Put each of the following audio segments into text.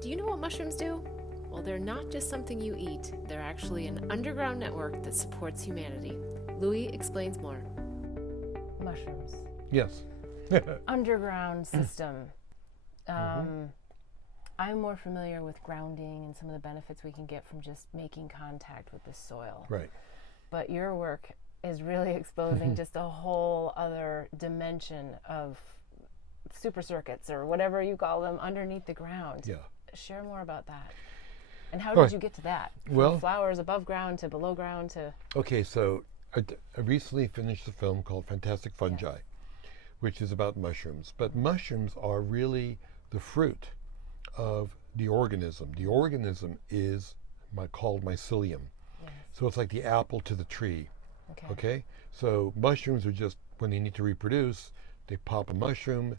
Do you know what mushrooms do? Well, they're not just something you eat. They're actually an underground network that supports humanity. Louie explains more. Mushrooms. Yes. Underground system. I'm more familiar with grounding and some of the benefits we can get from just making contact with the soil. Right. But your work is really exposing just a whole other dimension of super circuits or whatever you call them underneath the ground. Yeah. Share more about that. And how did you get to that? Well, from flowers above ground to below ground to... Okay, so I recently finished a film called Fantastic Fungi, which is about mushrooms. But mushrooms are really the fruit of the organism. The organism is called mycelium. Yes. So it's like the apple to the tree. Okay? So mushrooms are just, when they need to reproduce, they pop a mushroom,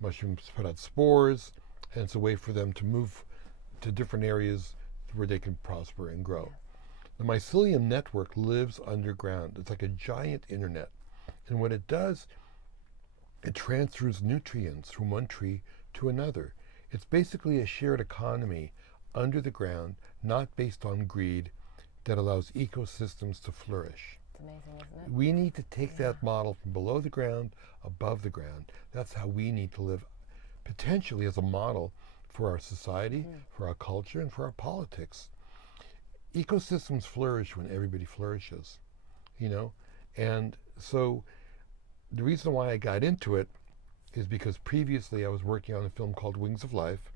mushrooms put out spores, and it's a way for them to move to different areas where they can prosper and grow. The Mycelium Network lives underground. It's like a giant internet. And what it does, it transfers nutrients from one tree to another. It's basically a shared economy under the ground, not based on greed, that allows ecosystems to flourish. It's amazing, isn't it? We need to take that model from below the ground, above the ground. That's how we need to live, potentially as a model for our society, for our culture, and for our politics. Ecosystems flourish when everybody flourishes, you know? And so the reason why I got into it is because previously I was working on a film called Wings of Life,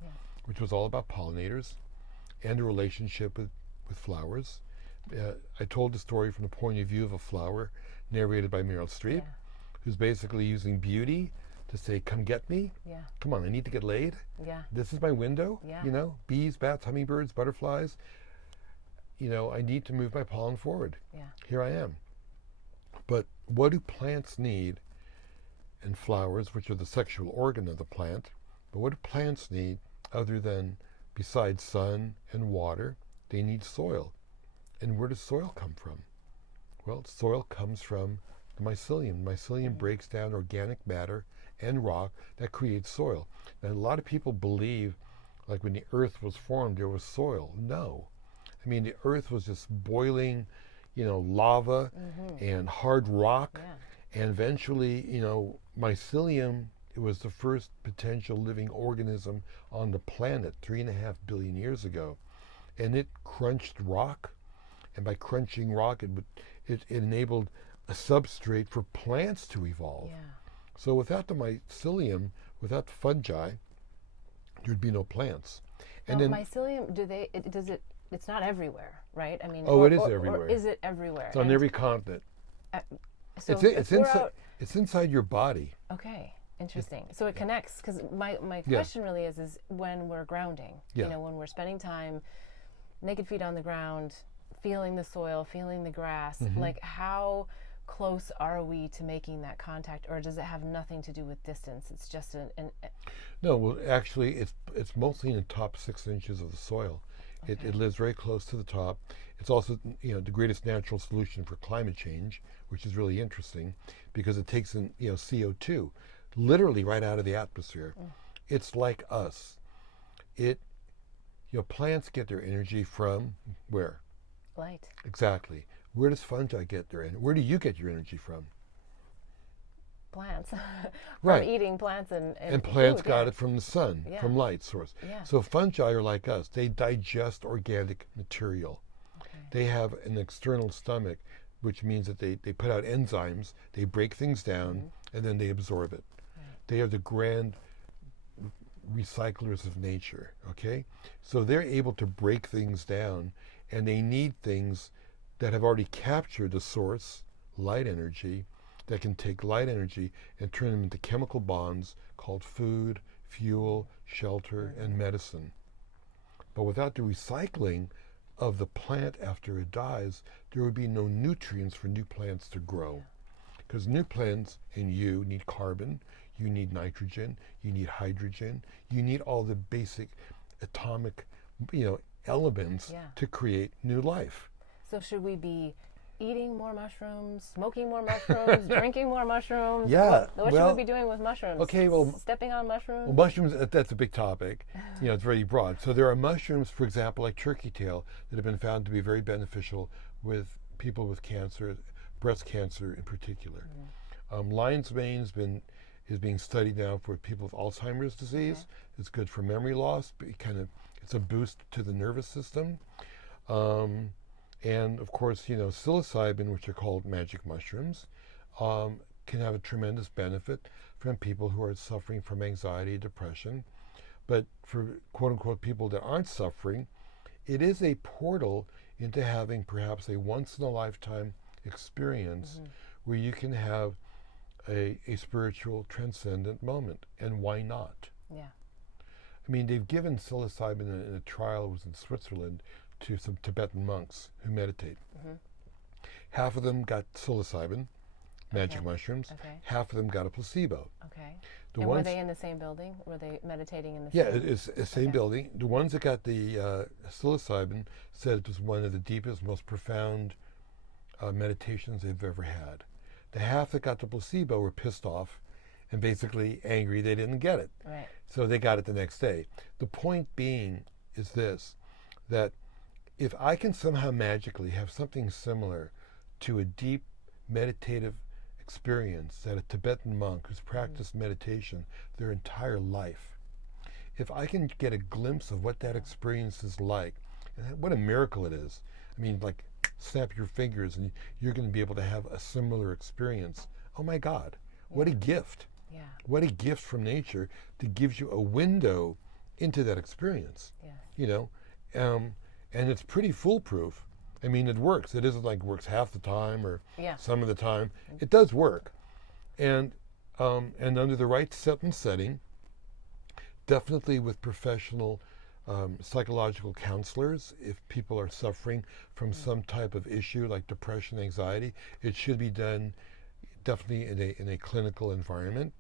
which was all about pollinators and a relationship with flowers. I told the story from the point of view of a flower, narrated by Meryl Streep, who's basically using beauty to say, come get me. Come on, I need to get laid. This is my window. You know, bees, bats, hummingbirds, butterflies. You know, I need to move my pollen forward. Here I am. But what do plants need? And flowers, which are the sexual organ of the plant, but what do plants need other than, besides sun and water, they need soil. And where does soil come from? Well, soil comes from the mycelium. Mycelium breaks down organic matter and rock that creates soil. Now, a lot of people believe, like when the earth was formed, there was soil. No. I mean, the earth was just boiling, you know, lava and hard rock. And eventually, you know, mycelium, it was the first potential living organism on the planet 3.5 billion years ago. And it crunched rock. And by crunching rock, it enabled a substrate for plants to evolve. So without the mycelium, without fungi, there'd be no plants. And then mycelium, it's not everywhere, right? I mean, it is everywhere. Or is it everywhere? It's on every continent. So it's inside your body. Okay, interesting. So it connects, because my question really is when we're grounding, you know, when we're spending time naked feet on the ground, feeling the soil, feeling the grass, like how close are we to making that contact, or does it have nothing to do with distance? It's just No, well, actually, it's mostly in the top 6 inches of the soil. It lives very close to the top. It's also, you know, the greatest natural solution for climate change, which is really interesting because it takes in, you know, CO2 literally right out of the atmosphere. It's like us. You know, plants get their energy from where? Light. Exactly. Where does fungi get their energy? Where do you get your energy from? Plants. Right. From eating plants and plants food, got it from the sun, from light source. So fungi are like us. They digest organic material. They have an external stomach, which means that they put out enzymes, they break things down, and then they absorb it. They are the grand recyclers of nature, okay? So they're able to break things down, and they need things that have already captured the source, light energy, that can take light energy and turn them into chemical bonds called food, fuel, shelter, and medicine. But without the recycling of the plant after it dies, there would be no nutrients for new plants to grow. Because new plants and you need carbon, you need nitrogen, you need hydrogen, you need all the basic atomic, you know, elements to create new life. So should we be eating more mushrooms, smoking more mushrooms, drinking more mushrooms? Yeah. What should we be doing with mushrooms? Okay, well, stepping on mushrooms? Well, mushrooms, that's a big topic. It's very broad. So there are mushrooms, for example, like turkey tail, that have been found to be very beneficial with people with cancer, breast cancer in particular. Lion's mane is being studied now for people with Alzheimer's disease. Okay. It's good for memory loss. But it's a boost to the nervous system. And of course, psilocybin, which are called magic mushrooms, can have a tremendous benefit from people who are suffering from anxiety, depression. But for quote-unquote people that aren't suffering, it is a portal into having perhaps a once-in-a-lifetime experience where you can have a spiritual transcendent moment. And why not? Yeah. I mean, they've given psilocybin in a trial, it was in Switzerland, to some Tibetan monks who meditate. Half of them got psilocybin, magic mushrooms. Okay. Half of them got a placebo. Okay. Were they in the same building? Were they meditating in the same? Yeah, it's the same building. The ones that got the psilocybin said it was one of the deepest, most profound meditations they've ever had. The half that got the placebo were pissed off and basically angry they didn't get it. Right. So they got it the next day. The point being is this, that if I can somehow magically have something similar to a deep meditative experience that a Tibetan monk who's practiced meditation their entire life, if I can get a glimpse of what that experience is like, and what a miracle it is. I mean, like, snap your fingers and you're going to be able to have a similar experience. Oh my God, what a gift. Yeah. What a gift from nature that gives you a window into that experience. Yeah. And it's pretty foolproof. I mean, it works. It isn't like it works half the time or some of the time. It does work. And under the right set and setting, definitely with professional psychological counselors, if people are suffering from some type of issue like depression, anxiety, it should be done definitely in a clinical environment.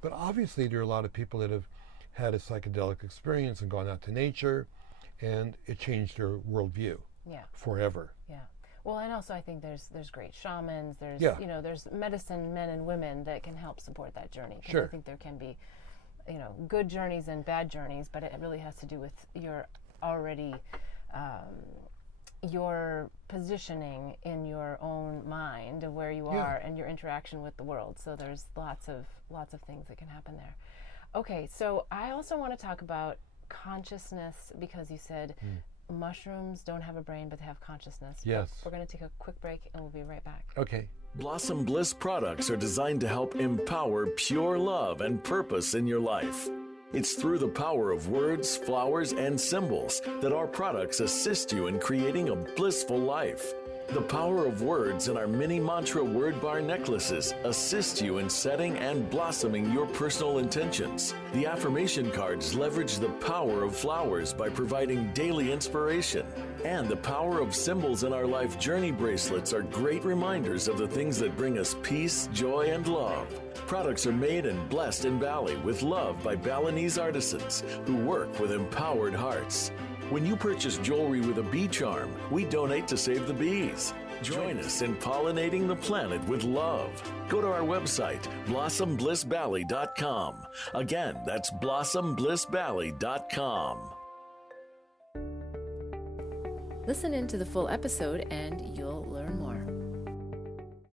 But obviously there are a lot of people that have had a psychedelic experience and gone out to nature, and it changed their worldview forever. Yeah. Well, and also I think there's great shamans, there's medicine men and women that can help support that journey. Sure. I think there can be, good journeys and bad journeys, but it really has to do with your already, your positioning in your own mind of where you are and your interaction with the world. So there's lots of things that can happen there. Okay, so I also want to talk about consciousness, because you said mushrooms don't have a brain, but they have consciousness. Yes. But we're going to take a quick break, and we'll be right back. Okay. Blossom Bliss products are designed to help empower pure love and purpose in your life. It's through the power of words, flowers, and symbols that our products assist you in creating a blissful life. The power of words in our mini mantra word bar necklaces assist you in setting and blossoming your personal intentions. The affirmation cards leverage the power of flowers by providing daily inspiration. And the power of symbols in our life journey bracelets are great reminders of the things that bring us peace, joy, and love. Products are made and blessed in Bali with love by Balinese artisans who work with empowered hearts. When you purchase jewelry with a bee charm, we donate to save the bees. Join us in pollinating the planet with love. Go to our website, blossomblissbali.com. Again, that's blossomblissbali.com. Listen in to the full episode and you'll